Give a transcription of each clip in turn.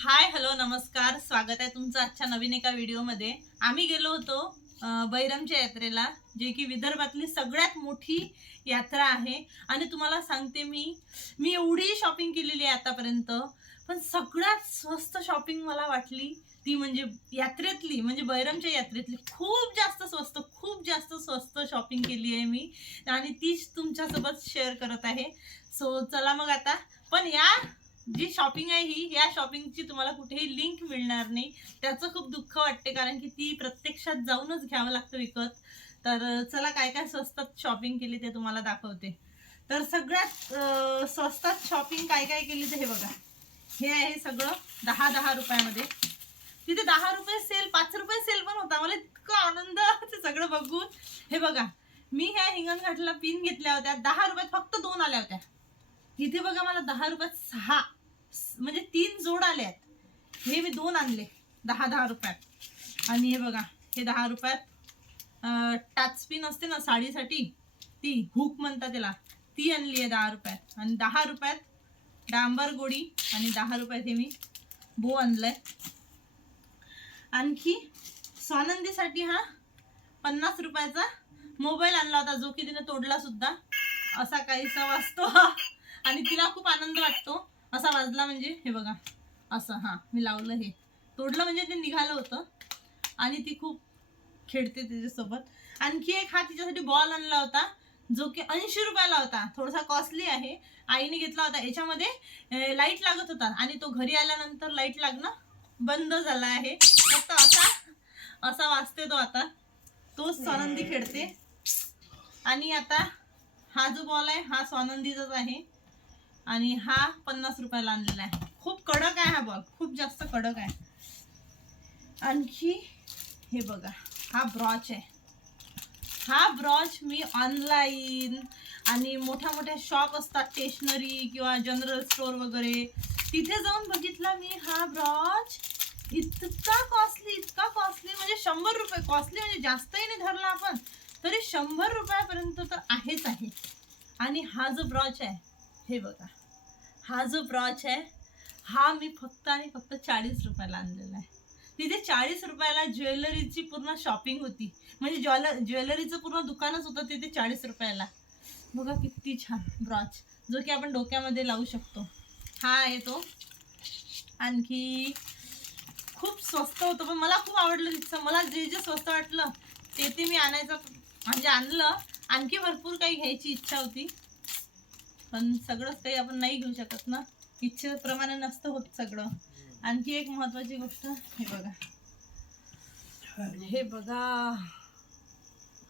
Hi hello नमस्कार. स्वागत आहे तुमचं आजच्या नवीन एका व्हिडिओमध्ये. आम्ही गेलो होतो बैरमच्या यात्रेला जे की विदर्भातली सगळ्यात मोठी यात्रा आहे. आणि तुम्हाला सांगते मी मी एवढी शॉपिंग केलेली आहे आतापर्यंत पण सगळ्यात स्वस्त शॉपिंग मला वाटली ती म्हणजे यात्रेतली म्हणजे बैरमच्या यात्रेतली खूप जास्त स्वस्त खूप जास्त स्वस्त शॉपिंग केली आहे मी. आणि तीच तुमच्यासोबत शेअर करत आहे. सो चला मग आता. पण या जी शॉपिंग आहे ही या शॉपिंगची तुम्हाला कुठेही लिंक मिळणार नाही. त्याचं खूप दुःख वाटते कारण की ती प्रत्यक्षात जाऊनच घ्यावं लागतं विकत. तर चला काय काय स्वस्तात शॉपिंग केली ते तुम्हाला दाखवते. तर सगळ्यात स्वस्तात शॉपिंग काय काय केली तर हे बघा. हे आहे सगळं दहा दहा रुपयामध्ये. तिथे दहा रुपये सेल पाच रुपये सेल पण होता. मला इतकं आनंद ते सगळं बघून. हे बघा मी ह्या हिंगणघाटला पिन घेतल्या होत्या. दहा रुपयात फक्त दोन आल्या होत्या. इथे बघा मला दहा रुपयात सहा म्हणजे तीन जोड आले आहेत हे मी दोन आणले दहा दहा रुपयात. आणि हे बघा हे दहा रुपयात टाचपिन असते ना साडीसाठी ती हुक म्हणतात त्याला ती आणली आहे दहा रुपयात. आणि दहा रुपयात डांबर गोडी आणि दहा रुपयात हे मी बो आणलंय. आणखी स्वानंदीसाठी हा पन्नास रुपयाचा मोबाईल आणला होता जो की तिने तोडला सुद्धा. असा काहीसा वाजतो आणि तिला खूप आनंद वाटतो. असा वाजला म्हणजे हे बघा असं हां मी लावलं हे. तोडलं म्हणजे ते निघालं होतं. आणि ती खूप खेळते तिच्यासोबत. आणखी एक हा तिच्यासाठी बॉल आणला होता जो की ऐंशी रुपयाला होता. थोडासा कॉस्टली आहे. आईने घेतला होता. याच्यामध्ये लाइट लागत होता. आणि तो घरी आल्यानंतर लाइट लागणं बंद झाला आहे. फक्त असा असा वाजते तो आता. तोच स्वानंदी खेळते. आणि आता हा जो बॉल आहे हा स्वानंदीचाच आहे. आणि हा पन्नास रुपयाला आणलेला आहे. खूप कडक आहे हा बॉल खूप जास्त कडक आहे. आणखी हे बघा हा ब्रॉच आहे. हा ब्रॉच मी ऑनलाईन आणि मोठ्या मोठ्या शॉप असतात स्टेशनरी किंवा जनरल स्टोअर वगैरे. तिथे जाऊन बघितला मी हा ब्रॉच इतका कॉस्टली इतका कॉस्टली म्हणजे शंभर रुपये. कॉस्टली म्हणजे जास्तही नाही धरला आपण तरी शंभर रुपयापर्यंत तर आहेच आहे. आणि हा जो ब्रॉच आहे हे बघा. हा जो ब्रॉच आहे हा मी फक्त आणि फक्त चाळीस रुपयाला आणलेला आहे. तिथे चाळीस रुपयाला ज्वेलरीची पूर्ण शॉपिंग होती. म्हणजे ज्वेलर ज्वेलरीचं पूर्ण दुकानच होतं तिथे चाळीस रुपयाला. बघा किती छान ब्रॉच जो की आपण डोक्यामध्ये लावू शकतो. हा आहे तो. आणखी खूप स्वस्त होतं पण मला खूप आवडलं तिथं मला जे जे स्वस्त वाटलं ते ते मी आणायचं म्हणजे आणलं. आणखी भरपूर काही घ्यायची इच्छा होती. पण सगळंच काही आपण नाही घेऊ शकत ना. इच्छेप्रमाणे नसतं होत सगळं. आणखी एक महत्वाची गोष्ट हे बघा. हे बघा.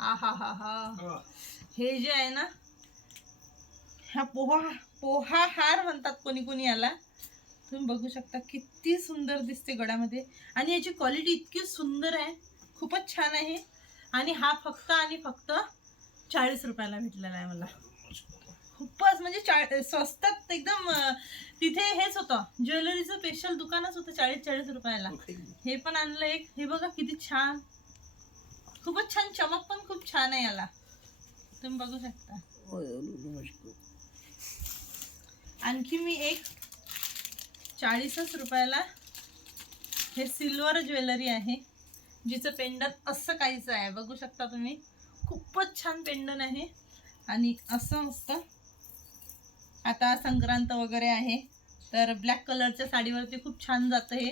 आ हा. हा हा हे जे आहे ना हा पोहा पोहा हार म्हणतात कोणी कोणी याला. तुम्ही बघू शकता किती सुंदर दिसते गळ्यामध्ये. आणि याची क्वालिटी इतकी सुंदर आहे. खूपच छान आहे. आणि हा फक्त आणि फक्त चाळीस रुपयाला भेटलेला आहे मला. खूपच म्हणजे चा स्वस्तात एकदम तिथे हेच होतं. ज्वेलरीचं स्पेशल दुकानच होतं चाळीस चाळीस रुपयाला. हे पण आणलं एक. हे बघा किती छान. खूपच छान. चमक पण खूप छान आहे याला. तुम्ही बघू शकता. आणखी मी एक चाळीसच रुपयाला हे सिल्वर ज्वेलरी आहे जिचं पेंडन असं काहीच आहे. बघू शकता तुम्ही. खूपच छान पेंडन आहे. आणि असं मस्त आता संक्रांत वगैरे आहे. तर ब्लॅक कलरच्या साडीवरती खूप छान जातं हे.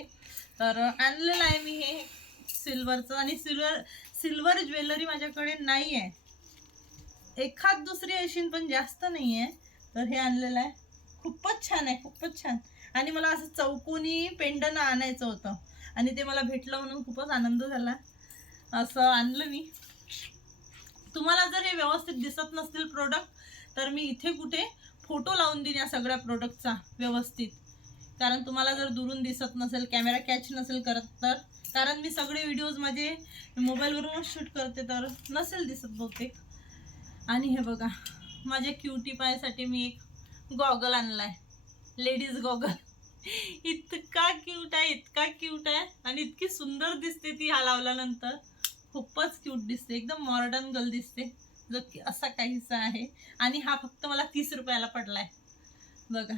तर आणलेलं आहे मी हे सिल्वरचं आणि सिल्वर सिल्वर ज्वेलरी माझ्याकडे नाही आहे एखाद दुसरी अशी पण जास्त नाही आहे तर हे आणलेलं आहे. खूपच छान आहे खूपच छान. आणि मला असं चौकोनी पेंडन आणायचं होतं. आणि ते मला भेटलं म्हणून खूपच आनंद झाला. असं आणलं मी. तुम्हाला जर हे व्यवस्थित दिसत नसतील प्रोडक्ट तर मी इथे कुठे फोटो लावून देईन या सगळ्या प्रोडक्टचा व्यवस्थित. कारण तुम्हाला जर दुरून दिसत नसेल कॅमेरा कॅच नसेल करत तर. कारण मी सगळे व्हिडिओज माझे मोबाईलवरूनच शूट करते तर नसेल दिसत बहुतेक. आणि हे बघा माझ्या क्युटी पायासाठी मी एक गॉगल आणलाय. लेडीज गॉगल इतका क्यूट आहे इतका क्यूट आहे. आणि इतकी सुंदर दिसते ती हा लावल्यानंतर. खूपच क्यूट दिसते एकदम मॉडर्न गर्ल दिसते. जो की असा काहीसा आहे. आणि हा फक्त मला तीस रुपयाला पडलाय. बघा.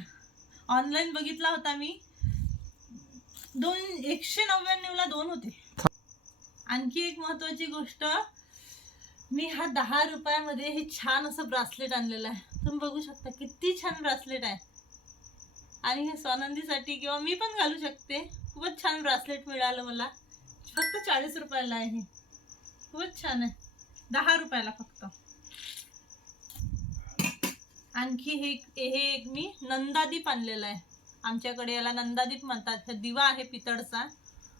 ऑनलाईन बघितला होता मी. दोन एकशे नव्याण्णवला दोन होते. आणखी एक महत्वाची गोष्ट मी हा दहा रुपयामध्ये हे छान असं ब्रासलेट आणलेलं आहे. तुम्ही बघू शकता किती छान ब्रासलेट आहे. आणि हे स्वानंदीसाठी किंवा मी पण घालू शकते. खूपच छान ब्रासलेट मिळालं मला. फक्त चाळीस रुपयाला आहे. हे खूपच छान आहे. दहा रुपयाला फक्त. आणखी हे हे एक मी नंदादीप आणलेला आहे. आमच्याकडे याला नंदादीप म्हणतात. हा दिवा आहे पितळचा.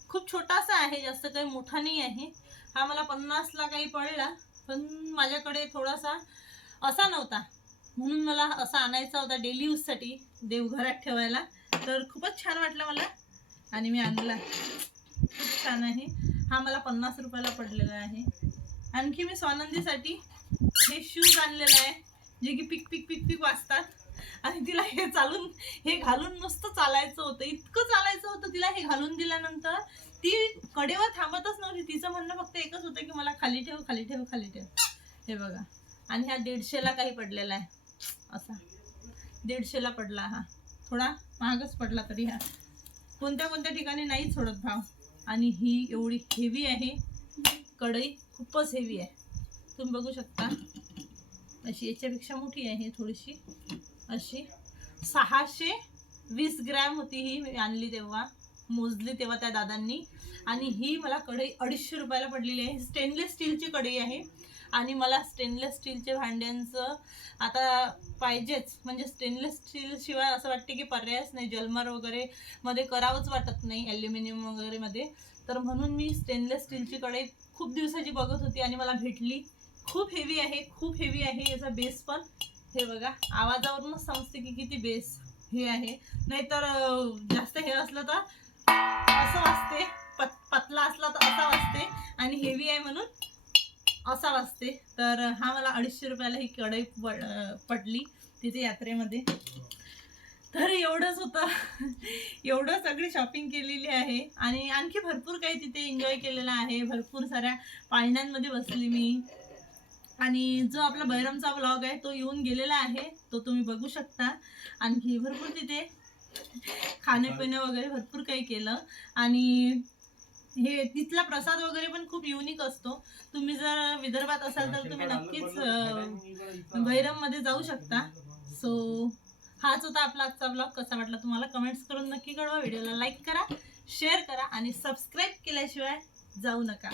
खूप छोटासा आहे जास्त काही मोठा नाही आहे. हा मला पन्नासला काही पडला पण माझ्याकडे थोडासा असा नव्हता. म्हणून मला असा आणायचा होता डेली यूजसाठी देवघरात ठेवायला. तर खूपच छान वाटलं मला. आणि मी आणला. खूप छान आहे. हा मला पन्नास रुपयाला पडलेला आहे. आणखी मी स्वानंदीसाठी हे शूज आणलेलं आहे जे की पिक पिक पिक पिक वाजतात. आणि तिला हे चालून हे घालून नुसतं चालायचं होतं. इतकं चालायचं होतं तिला हे घालून दिल्यानंतर. ती कडेवर थांबतच नव्हती. तिचं म्हणणं फक्त एकच होतं की मला खाली ठेव खाली ठेव खाली ठेव. हे बघा. आणि ह्या दीडशेला काही पडलेला आहे. असा. दीडशेला पडला हा. थोडा महागच पडला तरी हा. कोणत्या कोणत्या ठिकाणी नाही सोडत भाव. आणि ही एवढी हेवी आहे. कढई. खूपच हेवी आहे. तुम्ही बघू शकता. अशी याच्यापेक्षा मोठी आहे थोडीशी. अशी सहाशे वीस ग्रॅम होती ही मी आणली तेव्हा. मोजली तेव्हा त्या दादांनी. आणि ही मला कढई अडीचशे रुपयाला पडलेली आहे. स्टेनलेस स्टीलची कढई आहे. आणि मला स्टेनलेस स्टीलच्या भांड्यांचं आता पाहिजेच. म्हणजे स्टेनलेस स्टीलशिवाय असं वाटते की पर्यायच नाही. जलमर वगैरे मध्ये करावंच वाटत नाही. ॲल्युमिनियम वगैरेमध्ये तर म्हणून मी स्टेनलेस स्टीलची कढई खूप दिवसाची बघत होती आणि मला भेटली. खूप हेवी आहे खूप हेवी आहे याचा बेस पण. हे बघा आवाजावरूनच समजते की किती बेस हे आहे. नाहीतर जास्त हे असलं तर असं वाजते. पत पतला असला तर असा वाजते. आणि हेवी आहे म्हणून असा वाजते. तर हा मला अडीचशे रुपयाला ही कढई पड पडली तिथे यात्रेमध्ये. तर एवढंच होतं. एवढं सगळी शॉपिंग केलेली आहे. आणि आणखी भरपूर काही तिथे एन्जॉय केलेलं आहे. भरपूर साऱ्या पाळण्यांमध्ये बसली मी. आणि जो आपला बैरमचा ब्लॉग आहे तो येऊन गेलेला आहे. तो तुम्ही बघू शकता. आणखी भरपूर तिथे खाणेपिणं वगैरे भरपूर काही केलं. आणि हे तिथला प्रसाद वगैरे पण खूप युनिक असतो. तुम्ही जर विदर्भात असाल तर तुम्ही नक्कीच बैरम बैरममध्ये जाऊ शकता. सो हाच होता आपला आजचा ब्लॉग कसा वाटला तुम्हाला कमेंट्स करून नक्की कळवा. व्हिडिओला लाईक करा शेअर करा आणि सबस्क्राईब केल्याशिवाय जाऊ नका.